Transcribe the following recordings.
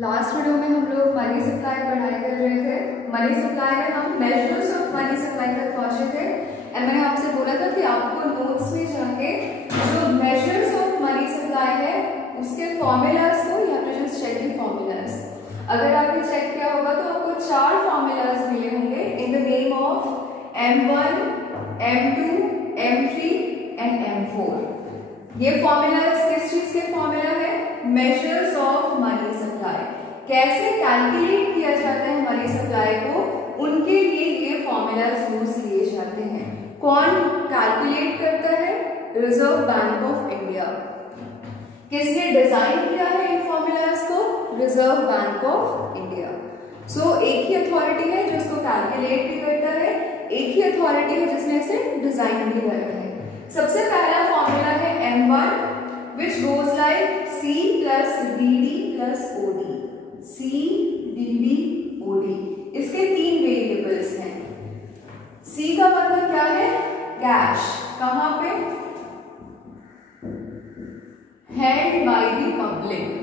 Last video में हम लोग मनी सप्लाई पढ़ाई कर रहे थे। मनी सप्लाई में हम मेजर्स ऑफ मनी सप्लाई तक पहुंचे थे एंड मैंने आपसे बोला था कि आपको नोट्स में जाके जो मेजर्स ऑफ मनी सप्लाई है उसके फॉर्मूलाज को या तो जस्ट चेक द फॉर्मूलाज। अगर आपने चेक किया होगा तो आपको 4 फॉर्मूलाज मिले होंगे in the name of M1, M2, M3 and M4। ये फॉर्मूलाज किस चीज के फॉर्मूला है? Measures of money supply. कैसे कैलकुलेट किया जाता है मनी सप्लाई को, उनके लिए ये फॉर्मूलाज यूज किए जाते हैं। कौन कैलकुलेट करता है? Reserve bank of India. किसने डिजाइन किया है इन फॉर्मूलाज को? Reserve bank of India. So एक ही अथॉरिटी है जो इसको कैलकुलेट भी करता है, एक ही अथॉरिटी है जिसने इसे डिजाइन भी किया है। सबसे पहला फॉर्मूला है M1 which goes like C plus DD plus OD। C, DD, OD इसके 3 वेरिएबल्स हैं। C का मतलब क्या है? कैश। कहां पे? Hand by the public.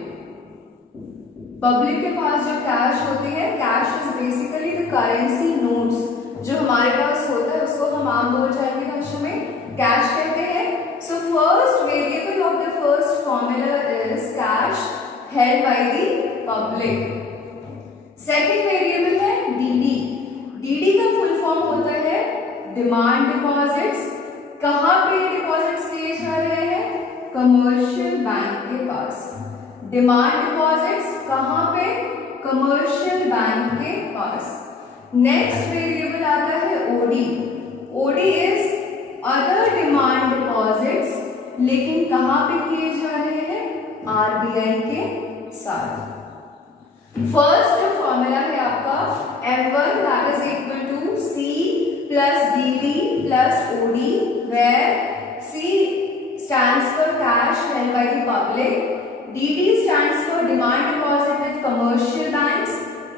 Public के पास जो कैश होती है, cash is basically the currency notes जो हमारे पास होता है, उसको हम आम बोलचाल की भाषा में कैश कहते हैं। So first variable of the first formula is cash held by the public. Second variable है DD। DD का फुल फॉर्म होता है डिमांड डिपॉजिट्स। कहां पे डिपॉजिट्स किए जा रहे हैं? कमर्शियल बैंक के पास। डिमांड डिपॉजिट्स कहां पे? कमर्शियल बैंक के पास। नेक्स्ट वेरिएबल आता है OD। OD is other demand deposits, लेकिन कहां पे किए जा रहे हैं? RBI के साथ। फर्स्ट जो फॉर्मूला है आपका M1 that is equal to C plus DD plus OD where C stands for cash held by the public, DD stands for demand deposit with commercial banks,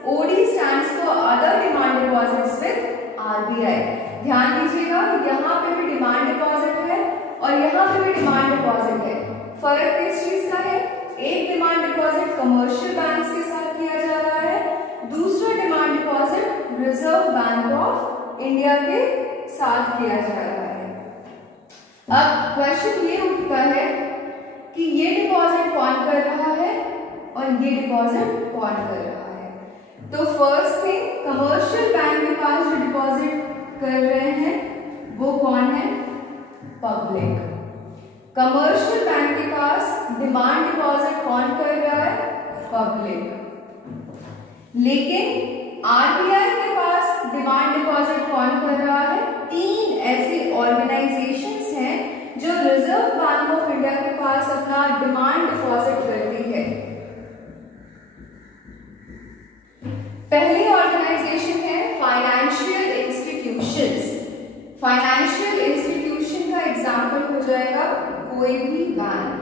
OD stands for other demand deposits with RBI। ध्यान दीजिएगा, यहाँ पे भी demand deposit है और यहाँ पे भी डिमांड डिपॉजिट है। फर्क किस चीज का है? एक डिमांड डिपॉजिट कमर्शियल बैंक्स के साथ किया जा रहा है, दूसरा demand deposit reserve bank of India के साथ किया जा रहा है। अब क्वेश्चन ये उठता है कि ये डिपॉजिट कौन कर रहा है और ये डिपॉजिट कौन कर रहा है। तो फर्स्ट थिंग, कमर्शियल बैंक के पास जो डिपॉजिट कर रहे हैं वो कौन है? पब्लिक। कमर्शियल बैंक के पास डिमांड डिपॉजिट कौन कर रहा है? पब्लिक। लेकिन आरबीआई के पास डिमांड डिपॉजिट कौन कर रहा है? 3 ऐसी ऑर्गेनाइजेशंस हैं जो रिजर्व बैंक ऑफ इंडिया के पास अपना डिमांड डिपॉजिट करती है। पहली ऑर्गेनाइजेशन है फाइनेंशियल इंस्टीट्यूशंस। फाइनेंशियल इंस्टीट्यूशन का एग्जांपल हो जाएगा कोई भी बैंक।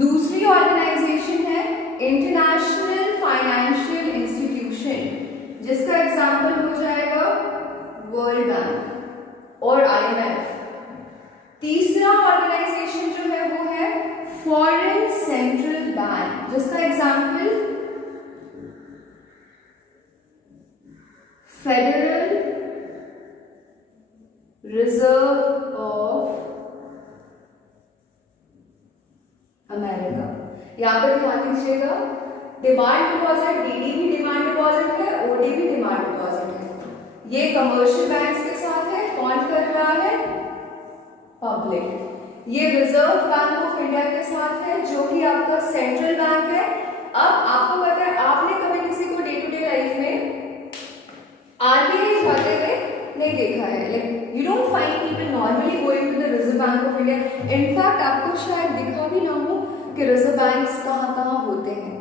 दूसरी ऑर्गेनाइजेशन है इंटरनेशनल फाइनेंशियल इंस्टीट्यूशन, जिसका एग्जांपल हो जाएगा वर्ल्ड बैंक और IMF। तीसरा ऑर्गेनाइजेशन जो है वो है फॉरेन सेंट्रल बैंक, जिसका example federal reserve of America. यहां पर ध्यान दीजिएगा, डिमांड डिपॉजिट DD भी डिमांड डिपॉजिट है, OD भी डिमांड डिपॉजिट है। ये कमर्शियल बैंक्स के साथ है। कौन कर रहा है? पब्लिक। ये रिजर्व बैंक ऑफ इंडिया के साथ है जो कि आपका सेंट्रल बैंक है। अब आपको पता है, आपने कभी किसी को डे टू डे लाइफ में RBI जाते हुए नहीं देखा है। Like you don't find people normally going to the Reserve bank of India. In fact आपको शायद दिखा भी ना हो कि रिजर्व बैंक्स कहाँ होते हैं।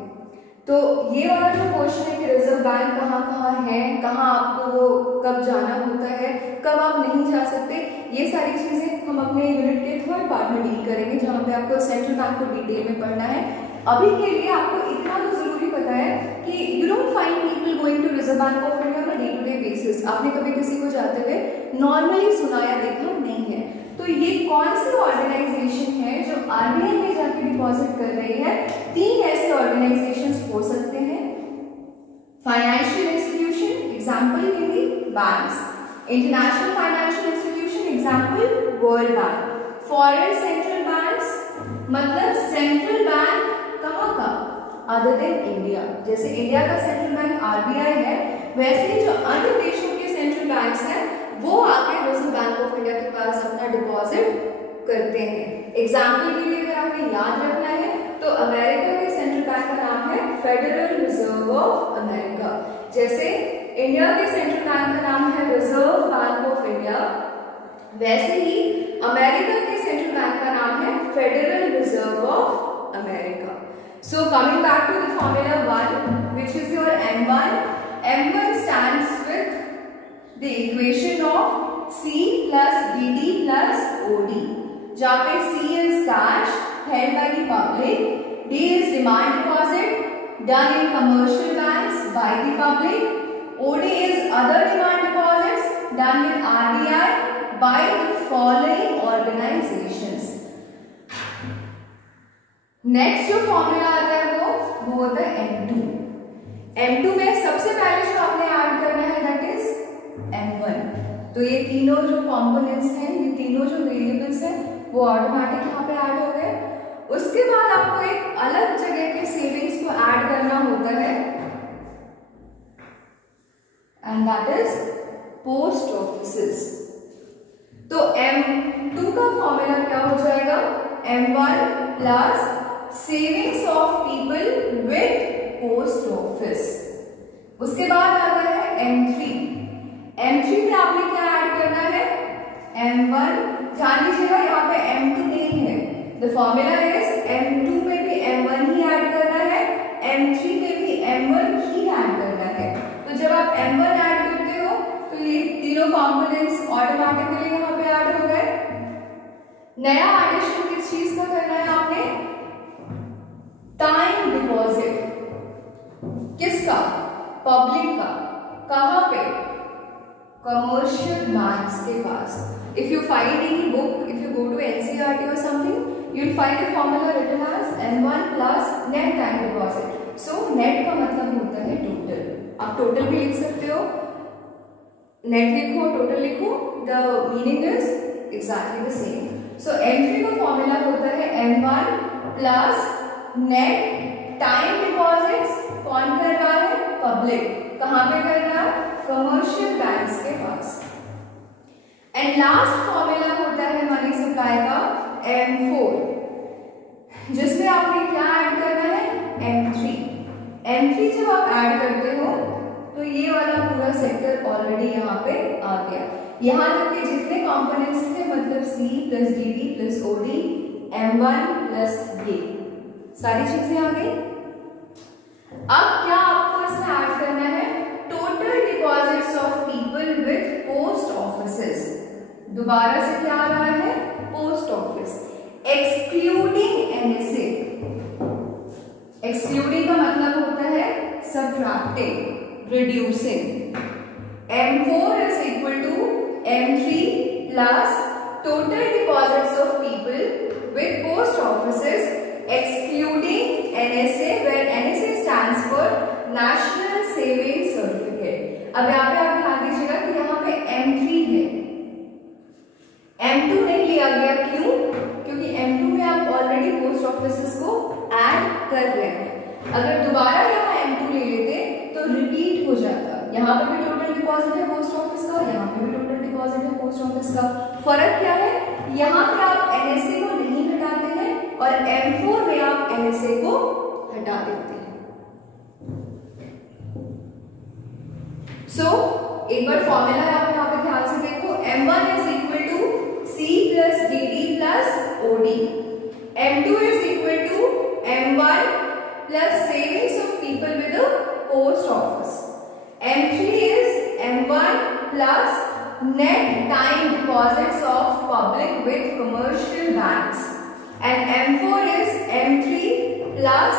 तो ये वाला जो क्वेश्चन है कि रिजर्व बैंक कहाँ है, कहाँ आपको कब जाना होता है, कब आप नहीं जा सकते, ये सारी चीजें हम अपने यूनिट के थर्ड पार्ट में डील करेंगे, जहाँ पे आपको सेंट्रल बैंक को डिटेल में पढ़ना है। अभी के लिए आपको इतना तो जरूरी पता है कि you don't find people going to Reserve bank of India on day to day basis. आपने कभी किसी को जाते हुए नॉर्मली सुना या देखा नहीं है। तो ये कौन सी ऑर्गेनाइजेशन है जो RBI में जाके डिपॉजिट कर रही है? 3 ऐसी banks, international financial institution example world bank, foreign central banks मतलब सेंट्रल बैंक कहाँ का अदर देन इंडिया, जैसे इंडिया का सेंट्रल बैंक आरबीआई है, वैसे ही जो अन्य देशों के सेंट्रल बैंक्स हैं वो आके रिजर्व बैंक ऑफ इंडिया के पास अपना डिपॉजिट करते हैं। एग्जाम्पल के लिए अगर आपने याद रखना है तो अमेरिका के सेंट्रल बैंक का नाम है फेडरल रिजर्व ऑफ अमेरिका, जैसे इंडिया के सेंट्रल बैंक का नाम है रिजर्व बैंक ऑफ इंडिया, वैसे ही अमेरिका के सेंट्रल बैंक का नाम है federal reserve of America. So coming back to the formula 1, which is your M1. M1 stands with the equation of C plus DD plus OD. जहाँ पे C is cash held by the public, D is demand deposit done in commercial banks by the public, OD is other demand deposits done with RBI by the following organizations. Next जो formula आता है वो होता है M2. M2 में सबसे पहले जो आपने ऐड करना है दैट इज M1. तो ये तीनों जो कंपोनेंट्स हैं, ये तीनों जो वेरिएबल्स हैं वो ऑटोमेटिक यहाँ पे ऐड हो गए। उसके बाद आपको एक अलग जगह के सेविंग्स को ऐड करना होता है and that is post offices. तो M2 का फॉर्मूला क्या हो जाएगा, M1 plus savings of people with post office. उसके बाद आता है M3. M3 में आपने क्या ऐड करना है, M1, ध्यान दीजिएगा यहाँ पे M2 नहीं है, द फॉर्मूला इज M2 में भी M1 ही ऐड करना है, M3 में भी M1 ही ऐड करना है। तो जब आप M1 ऐड करते हो तो ये तीनों कंपोनेंट्स ऑटोमेटिकली यहाँ पे ऐड हो गए। नया एडिशन किस चीज का करना है आपने, टाइम डिपॉजिट, किसका, पब्लिक का, कहां पे, कमर्शियल बैंक्स के पास। If you find any book, if you go to NCERT और something, you will find the formula written as M1 plus net time deposit. So net का मतलब होता है टोटल, आप टोटल भी लिख सकते हो, नेट लिखो टोटल लिखो, the meaning is exactly the same. So M3 का फॉर्मूला होता है M1 plus net time deposits, कौन कर रहा है, पब्लिक, कहां पे कर रहा है, कमर्शियल बैंक्स के पास। एंड लास्ट फॉर्मूला होता है मनी सप्लाई का M4, जिसमें आपने क्या ऐड करना है, M3। M3 जब आप ऐड करते हो तो ये वाला पूरा सेक्टर ऑलरेडी यहाँ पे आ गया। यहाँ तक के जितने कंपोनेंट्स थे मतलब C plus DD plus OD, M1 plus ये सारी चीजें आ गई। अब क्या आपको इसमें ऐड करना है, total deposits of people with post offices. दोबारा से क्या आ रहा है, post office, excluding NSA। Excluding का मतलब होता है subtracting, reducing. M4 is equal to M3 plus total deposits of people with post offices excluding NSA, where NSA stands for National Savings Certificate। अब यहाँ पे आप ध्यान दीजिएगा कि यहाँ पे M3 है, M2 नहीं लिया गया, क्यों, क्योंकि M2 में आप ऑलरेडी पोस्ट ऑफिसेस को ऐड कर रहे हैं। अगर दोबारा यहाँ M2 ले लेते तो रिपीट हो जाता, यहाँ पे भी टोटल डिपॉजिट है पोस्ट ऑफिस का, यहाँ पे भी टोटल डिपॉजिट है पोस्ट ऑफिस का। फर्क क्या है, यहाँ पे आप NSA को नहीं हटाते हैं और M4 में आप NSA को हटा देते हैं। एक बार फॉर्मूला आप यहाँ पे ध्यान से देखो, M1 is equal to C plus DD plus OD, M2 is equal to M1 plus savings of people with a post office, M3 is M1 plus net time deposits of public with commercial banks, and M4 is M3 plus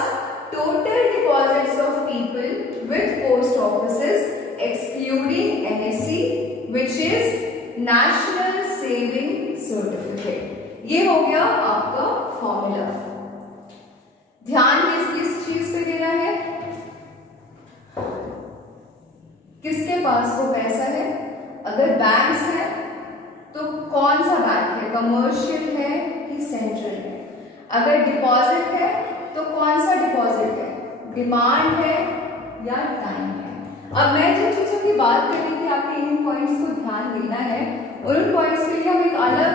total deposits of people with post offices excluding NSC, which is National Saving Certificate। ये हो गया आपका formula. ध्यान किस चीज पे देना है, किसके पास वो पैसा है, अगर बैंक्स है तो कौन सा बैंक है, कमर्शियल है कि सेंट्रल है। अगर डिपॉजिट है तो कौन सा डिपॉजिट है, डिमांड है या टाइम है। अब मैं जिन चीजों की बात कर रही थी आपके इन पॉइंट्स को ध्यान देना है, और उन पॉइंट्स के लिए हम एक अलग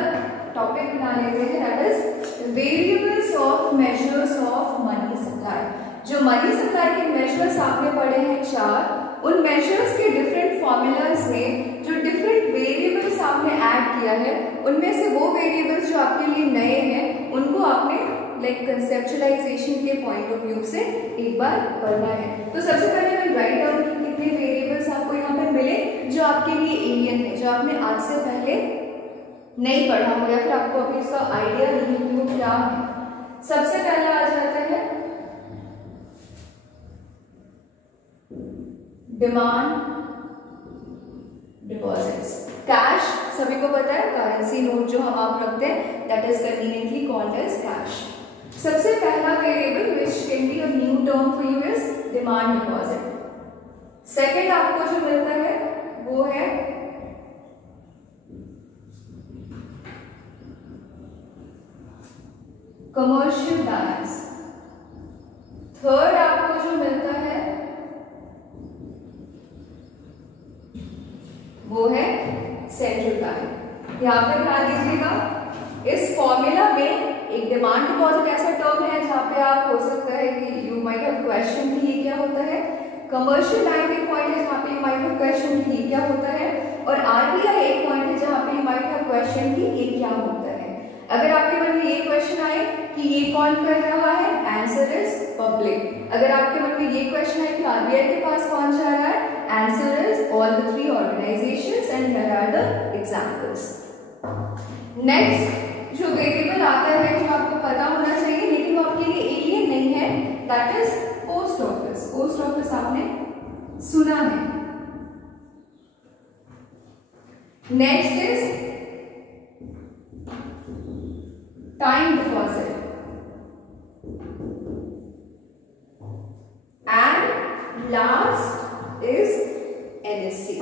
टॉपिक बना लेते हैं, that is variables of measures of money supply. जो मनी सप्लाई के मेजर्स आपने पढ़े हैं 4, उन मेजर्स के डिफरेंट फॉर्मूलाज में जो डिफरेंट वेरिएबल्स आपने ऐड किया है, उनमें से वो वेरिएबल्स जो आपके लिए नए हैं उनको आपने लाइक कंसेप्चुअलाइजेशन के पॉइंट ऑफ व्यू से एक बार पढ़ना है। तो सबसे पहले मैं राइट डाउन की कितने वेरिएबल्स आपको यहाँ पर मिले जो आपके लिए एलियन है, जो आपने आज से पहले नहीं पढ़ा हो या फिर आपको अभी इसका आइडिया नहीं है कि वो क्या है। सबसे पहला आ जाता है डिमांड डिपॉजिट्स। कैश सभी को पता है, करेंसी नोट जो हम आप रखते हैं, that is conveniently called as cash. सबसे पहला variable which can be a new term for you is demand deposit. Second आपको जो मिलता है वो है कमर्शियल बैलेंस। थर्ड आपको जो मिलता है वो है सेंट्रल बैंक। यहां पर ध्यान दीजिएगा, इस फॉर्मूला में एक डिमांड डिपॉजिट ऐसा टर्म है जहां पे आप हो सकता है कि यू माइट हैव क्वेश्चन कि ये क्या होता है। कमर्शियल बैंक एक पॉइंट है जहां पे यू माइट हैव क्वेश्चन कि ये क्या होता है, और आरबीआई एक पॉइंट है जहां पे यू माइट हैव क्वेश्चन कि ये क्या होता है। अगर आपके मन में ये क्वेश्चन आए कि ये कौन कर रहा है, आंसर इज पब्लिक। अगर आपके मन में ये क्वेश्चन आए कि आरबीआई के पास कौन जा रहा है, answer is all the 3 organisations, and here are the examples. Next जो वेरिएबल आता है जो आपको पता होना चाहिए लेकिन वो आपके लिए एलियन नहीं है, that is post office. Post office आपने सुना है। Next is time deposit and last is NSC.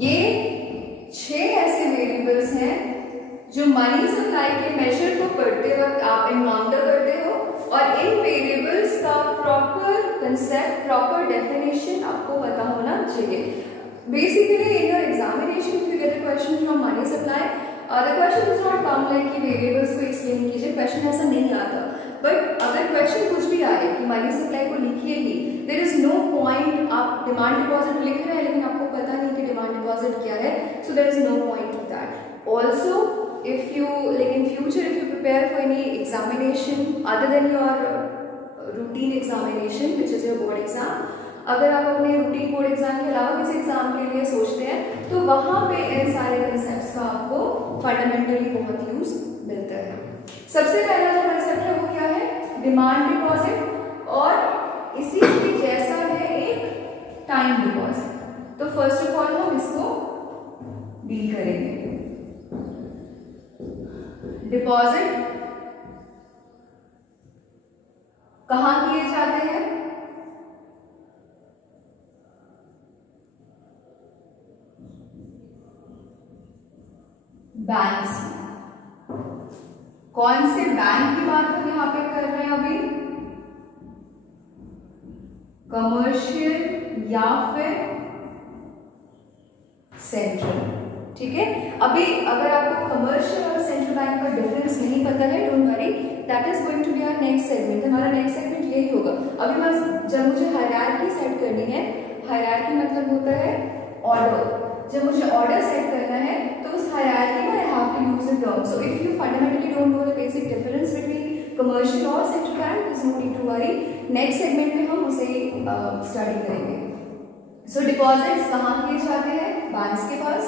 ये 6 ऐसे वेरिएबल्स हैं जो मनी सप्लाई के मेजर को करते वक्त आप एनकाउंटर करते हो, और इन वेरिएबल्स का प्रॉपर कंसेप्ट, प्रॉपर डेफिनेशन आपको पता होना चाहिए। Basically in your examination if you get a question from money supply, the question is not come like कि वेरिएबल्स को एक्सप्लेन कीजिए, क्वेश्चन ऐसा नहीं आता। बट अगर क्वेश्चन कुछ भी आए कि मनी सप्लाई को लिखिए ही, देयर इज नो पॉइंट आप डिमांड डिपॉजिट लिख रहे हैं लेकिन आपको पता नहीं कि डिमांड डिपॉजिट क्या है, so there is no point to that. Also if you like in future if you prepare for any examination other than your routine examination which is your board exam, अगर आप अपने routine board exam के अलावा किसी exam के लिए सोचते हैं तो वहां पे इन सारे कंसेप्ट्स का आपको फंडामेंटली बहुत यूज मिलता है। सबसे पहला जो कंसेप्ट है वो क्या है, डिमांड डिपॉजिट, और इसी के जैसा है एक टाइम डिपॉजिट। तो फर्स्ट ऑफ ऑल हम इसको डील करेंगे। डिपॉजिट कहां किए जाते हैं, बैंक्स। कौन से बैंक की बात हम यहां पे कर रहे हैं अभी, कमर्शियल या फिर सेंट्रल। ठीक है, अभी अगर आपको कमर्शियल और सेंट्रल बैंक का डिफरेंस नहीं पता है, don't worry, that is going to be our next segment. हमारा नेक्स्ट सेगमेंट यही होगा। अभी बस जब मुझे हायरार्की सेट करनी है, हायरार्की मतलब होता है ऑर्डर, जब मुझे ऑर्डर सेट करना है तो उस हायरार्की में I have to use the term. So if you fundamentally don't know the basic difference between commercial और central bank, is no need to worry, next segment में हम उसे स्टडी करेंगे। सो डिपॉजिट्स कहाँ किए जाते हैं, बैंक्स के पास।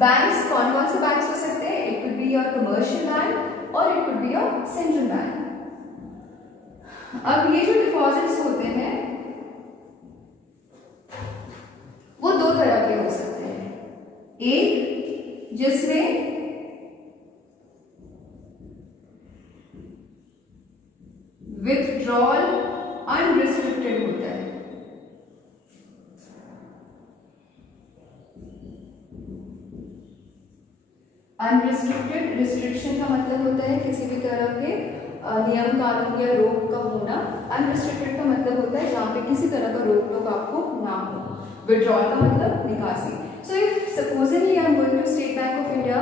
बैंक्स कौन कौन से बैंक्स हो सकते हैं, it could be your commercial bank और it could be your central bank. अब ये जो डिपॉजिट्स होते हैं वो 2 तरह के हो सकते हैं, एक जिसमें विथड्रॉल अनरिस्ट्रिक्टेड होता है, अनरिस्ट्रिक्टेड, रिस्ट्रिक्शन का मतलब होता है किसी भी तरह के नियम कानून या रोक का होना। अनरिस्ट्रिक्टेड का मतलब होता है जहाँ पे किसी तरह का रोक टोक आपको ना हो। विड्रॉल का मतलब निकासी। So if supposedly I am going to State Bank of India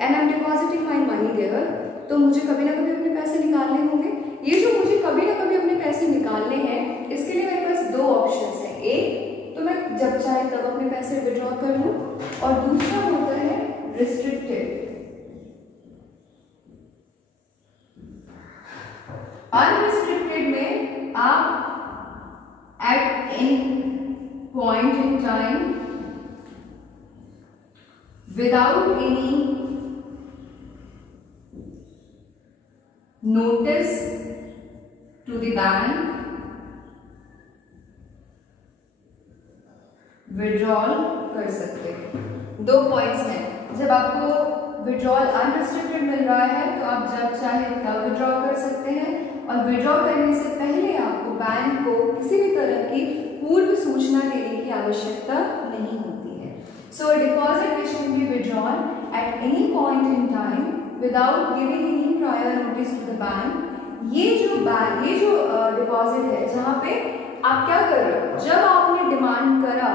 and I am depositing my money there, तो मुझे कभी ना कभी अपने पैसे निकालने होंगे। ये जो मुझे कभी ना कभी अपने पैसे निकालने हैं, इसके लिए मेरे पास दो ऑप्शंस हैं। एक तो मैं जब चाहे तब अपने पैसे विड्रॉ कर लूं, और दूसरा होता है रिस्ट्रिक्टेड। अनरिस्ट्रिक्टेड में आप at any point in time without any notice to the bank withdrawal कर सकते हैं। दो पॉइंट्स हैं। जब आपको विड्रॉल अनरिस्ट्रिक्टेड मिल रहा है तो आप जब चाहे तब विड्रॉ कर सकते हैं, और विड्रॉ करने से पहले आपको बैंक को किसी भी तरह की पूर्व सूचना देने की आवश्यकता नहीं होती है। So deposit which can be withdrawn at any point in time without giving any prior notice to the bank. ये जो डिपॉजिट है जहाँ पे आप क्या कर रहे हो, जब आपने डिमांड करा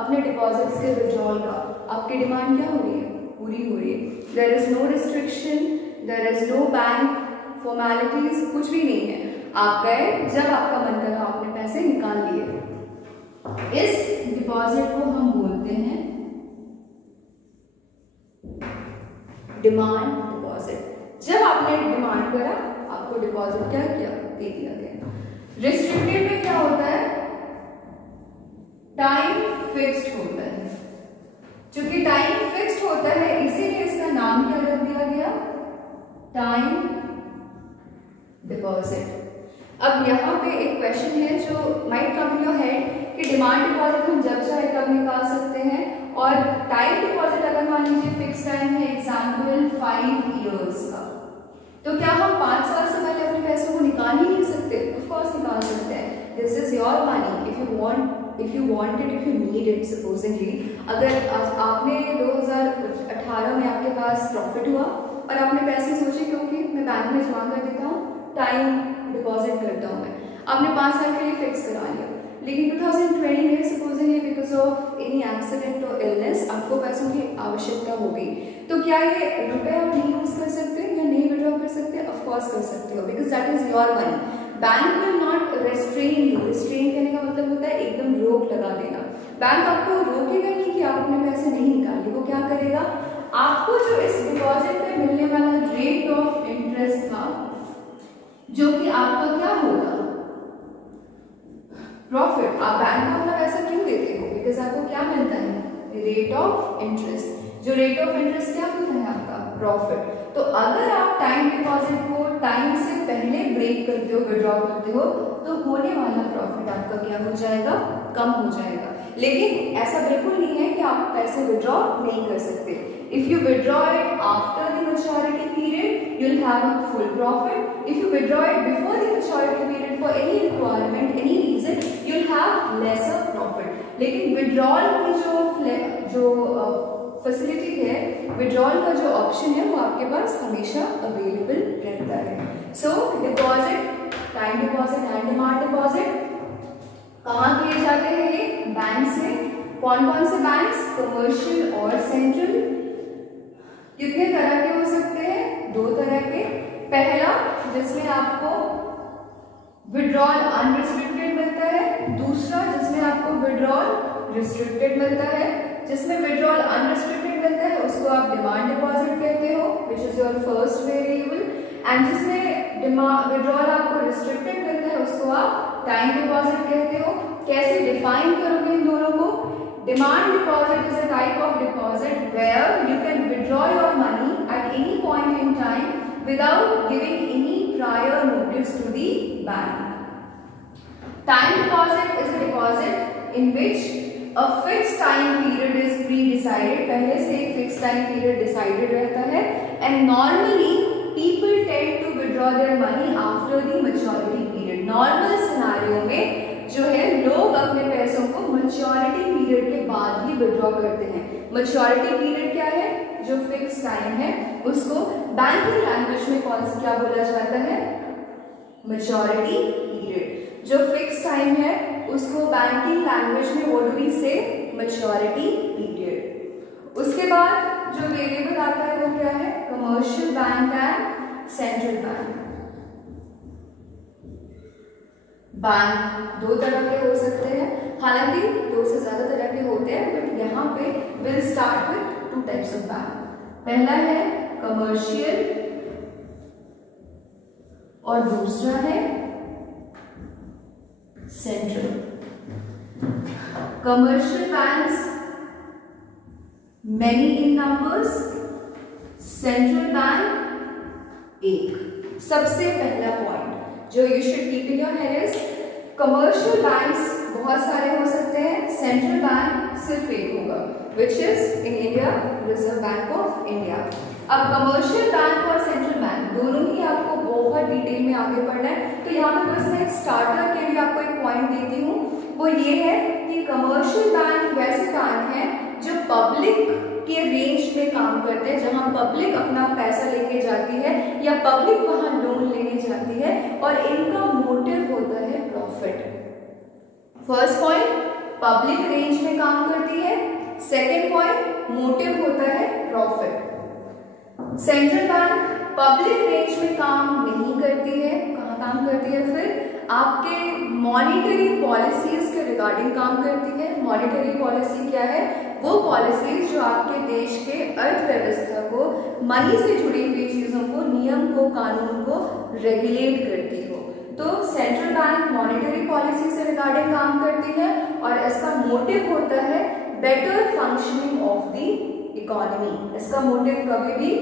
अपने डिपॉजिट से विड्रॉल का, आपकी डिमांड क्या हो रही है, पूरी हो रही है। There is no restriction, there is no bank formalities, कुछ भी नहीं है। आप गए, जब आपका मन करा आपने पैसे निकाल लिए। इस डिपॉजिट को हम बोलते हैं डिमांड डिपॉजिट। जब आपने डिमांड करा, आपको डिपॉजिट क्या किया, दे दिया गया। रिस्ट्रिक्टेड में क्या होता है, टाइम फिक्स्ड होता है। चूंकि टाइम फिक्स्ड होता है इसीलिए इसका नाम क्या रख दिया गया, टाइम डिपॉजिट। अब यहाँ पे एक क्वेश्चन है जो might come in your head कि डिमांड डिपॉजिट हम जब चाहे तब निकाल सकते हैं, और टाइम डिपॉजिट अगर मान लीजिए फिक्स टाइम है, एग्जाम्पल 5 इयर्स का, तो क्या हम 5 साल से पहले अपने पैसों को निकाल ही नहीं सकते? ऑफ कोर्स निकाल सकते हैं। This is your money, if you want it, if you need it. Supposedly अगर आपने 2018 में आपके पास प्रॉफिट हुआ और आपने पैसे सोचे क्योंकि मैं बैंक में जमा कर देता हूँ, टाइम डिपॉजिट करता हूँ, मैं आपने 5 साल के लिए फिक्स करा लिया। लेकिन 2020 में supposedly because of any accident और इलनेस आपको पैसों की आवश्यकता होगी, तो क्या ये रुपए आप नहीं यूज कर सकते या नहीं विड्रॉ कर सकते? ऑफ कोर्स कर सकते हो, because that is your money. Bank will not restrain you. Restrain करने का मतलब होता है एकदम रोक लगा देना। बैंक आपको रोकेगा नहीं कि आप अपने पैसे नहीं निकालिए। वो क्या करेगा, आपको जो इस डिपॉजिट पे मिलने वाला रेट ऑफ इंटरेस्ट था, जो कि आपका क्या होगा, प्रॉफिट। आप बैंक को अपना पैसा क्यों देते हो? बिकॉज आपको क्या मिलता है, रेट ऑफ इंटरेस्ट। जो रेट ऑफ इंटरेस्ट क्या होता है आपका, प्रॉफिट। तो अगर आप टाइम डिपॉजिट को टाइम से पहले ब्रेक करते हो, विड्रॉ करते हो, तो होने वाला प्रॉफिट आपका क्या हो जाएगा, कम हो जाएगा। लेकिन ऐसा बिल्कुल नहीं है कि आप पैसे विड्रॉ नहीं कर सकते। If you withdraw it after the maturity period you will have a full profit. If you withdraw it before the maturity period for any requirement, any reason, you will have lesser profit. लेकिन withdrawal की जो facility है, withdrawal का जो option है, वो आपके पास हमेशा अवेलेबल रहता है। So deposit, time deposit and demand deposit कहाँ किए जाते हैं? ये बैंक्स में। कौन कौन से बैंक्स, कमर्शियल और सेंट्रल। कितने तरह के हो सकते हैं? 2 तरह के। पहला जिसमें आपको विड्रॉल अनरिस्ट्रिक्टेड मिलता है, दूसरा जिसमें आपको विड्रॉल रिस्ट्रिक्टेड मिलता है। जिसमें विड्रॉल अनरिस्ट्रिक्टेड मिलता है उसको आप डिमांड डिपॉजिट कहते हो, which is your first variable. And जिसमें विड्रॉल आपको रिस्ट्रिक्टेड मिलता है उसको आप टाइम डिपॉजिट कहते हो। कैसे डिफाइन करोगे इन दोनों को? Demand deposit is a type of deposit where you can withdraw your money at any point in time without giving any prior notice to the bank. Time deposit is a deposit in which a fixed time period is pre-decided, पहले से एक fixed time period decided रहता है, and normally people tend to withdraw their money after the maturity period. Normal scenario में जो है लोग अपने पैसों को maturity period के बाद ही withdraw करते हैं। maturity period क्या है? जो फिक्स टाइम है उसको बैंकिंग लैंग्वेज में क्या बोला जाता है? Maturity period. जो फिक्स टाइम है उसको बैंकिंग लैंग्वेज में व्हाट डू वी से? Maturity period. उसके बाद जो वेरिएबल आता है वो क्या है? Commercial bank and central bank. Bank दो तरह के हो सकते हैं, हालांकि दो से ज्यादा तरह के होते हैं, बट यहाँ पे will start with two types of bank. पहला है कमर्शियल और दूसरा है central. Commercial banks many in numbers, central bank एक। सबसे पहला पॉइंट जो you should keep in your head is commercial banks बहुत सारे हो सकते हैं, सेंट्रल बैंक सिर्फ एक होगा, which is in India reserve bank of India. अब कमर्शियल बैंक और सेंट्रल बैंक दोनों ही आपको बहुत डिटेल में आगे पढ़ना है, तो यहाँ पे बस मैं स्टार्टर के लिए आपको एक पॉइंट देती हूँ, वो ये है कि कमर्शियल बैंक वैसे बैंक हैं जो पब्लिक के रेंज में काम करते हैं, जहां पब्लिक अपना पैसा लेके जाती है या पब्लिक वहां लोन लेने जाती है और इनका मोटिव होता है profit. First point public range में काम करती है, सेकेंड पॉइंट मोटिव होता है profit. Central bank public range में काम नहीं करती है, कहाँ काम करती है? फिर आपके मॉनिटरी पॉलिसीज के रिगार्डिंग काम करती है। मॉनिटरी पॉलिसी क्या है? वो पॉलिसीज जो आपके देश के अर्थव्यवस्था को, मनी से जुड़ी हुई चीजों को, नियम को, कानून को रेगुलेट करती हो। तो सेंट्रल बैंक मॉनिटरी पॉलिसी से रिगार्डिंग काम करती है और इसका मोटिव होता है better functioning of the economy. इसका मोटिव कभी भी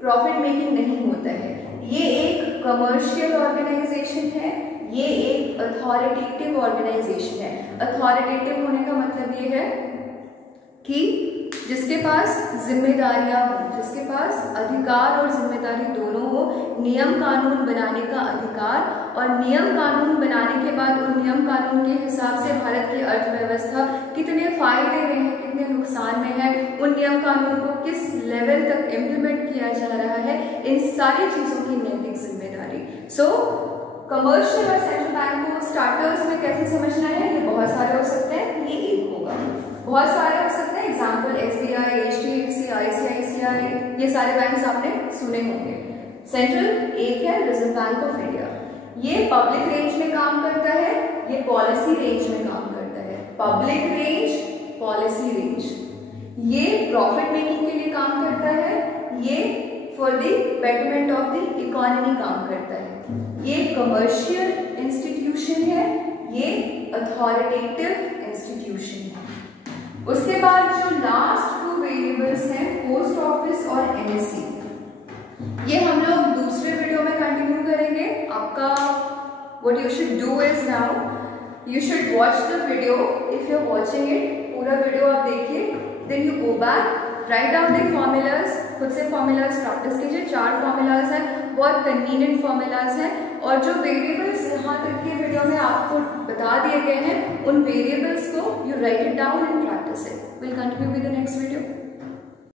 प्रॉफिट मेकिंग नहीं होता है। ये एक कमर्शियल ऑर्गेनाइजेशन है, ये एक अथॉरिटेटिव ऑर्गेनाइजेशन है। अथॉरिटेटिव होने का मतलब ये है कि जिसके पास जिम्मेदारियां हो, जिसके पास अधिकार और जिम्मेदारी दोनों हो, नियम कानून बनाने का अधिकार और नियम कानून बनाने के बाद उन नियम कानून के हिसाब से भारत की अर्थव्यवस्था कितने फायदे में है, कितने नुकसान में है, उन नियम कानून को किस लेवल तक इम्प्लीमेंट किया जा रहा है, इन सारी चीजों की नैतिक जिम्मेदारी। सो कमर्शियल और सेंट्रल बैंक को स्टार्टर्स में कैसे समझना है? ये बहुत सारे हो सकते हैं, ये एक होगा। बहुत सारे हो सकते हैं, एग्जाम्पल SBI, HDFC, ICICI, ये सारे बैंक्स आपने सुने होंगे। सेंट्रल एक है रिजर्व बैंक ऑफ इंडिया, ये पब्लिक रेंज में काम करता है, ये पॉलिसी रेंज में काम करता है। पब्लिक रेंज, पॉलिसी रेंज, ये प्रॉफिट मेकिंग के लिए काम करता है, ये for the betterment of the economy काम करता है। ये कमर्शियल इंस्टीट्यूशन है, ये अथॉरिटेटिव इंस्टीट्यूशन है। उसके बाद जो लास्ट टू वेरिएबल्स हैं पोस्ट ऑफिस और NSE, ये हम लोग दूसरे वीडियो में कंटिन्यू करेंगे। आपका what you should do is now you should watch the video. If you are watching it, पूरा वीडियो आप देखिए, then you go back, write down the formulas, खुद से फॉर्मूलाज प्रैक्टिस कीजिए। 4 फॉर्मूलाज हैं, बहुत कन्वीनियंट फॉर्मूलाज हैं, और जो वेरिएबल्स यहाँ तक के वीडियो में आपको बता दिए गए हैं, उन वेरिएबल्स को you right it down and practice it. Will continue with the next video.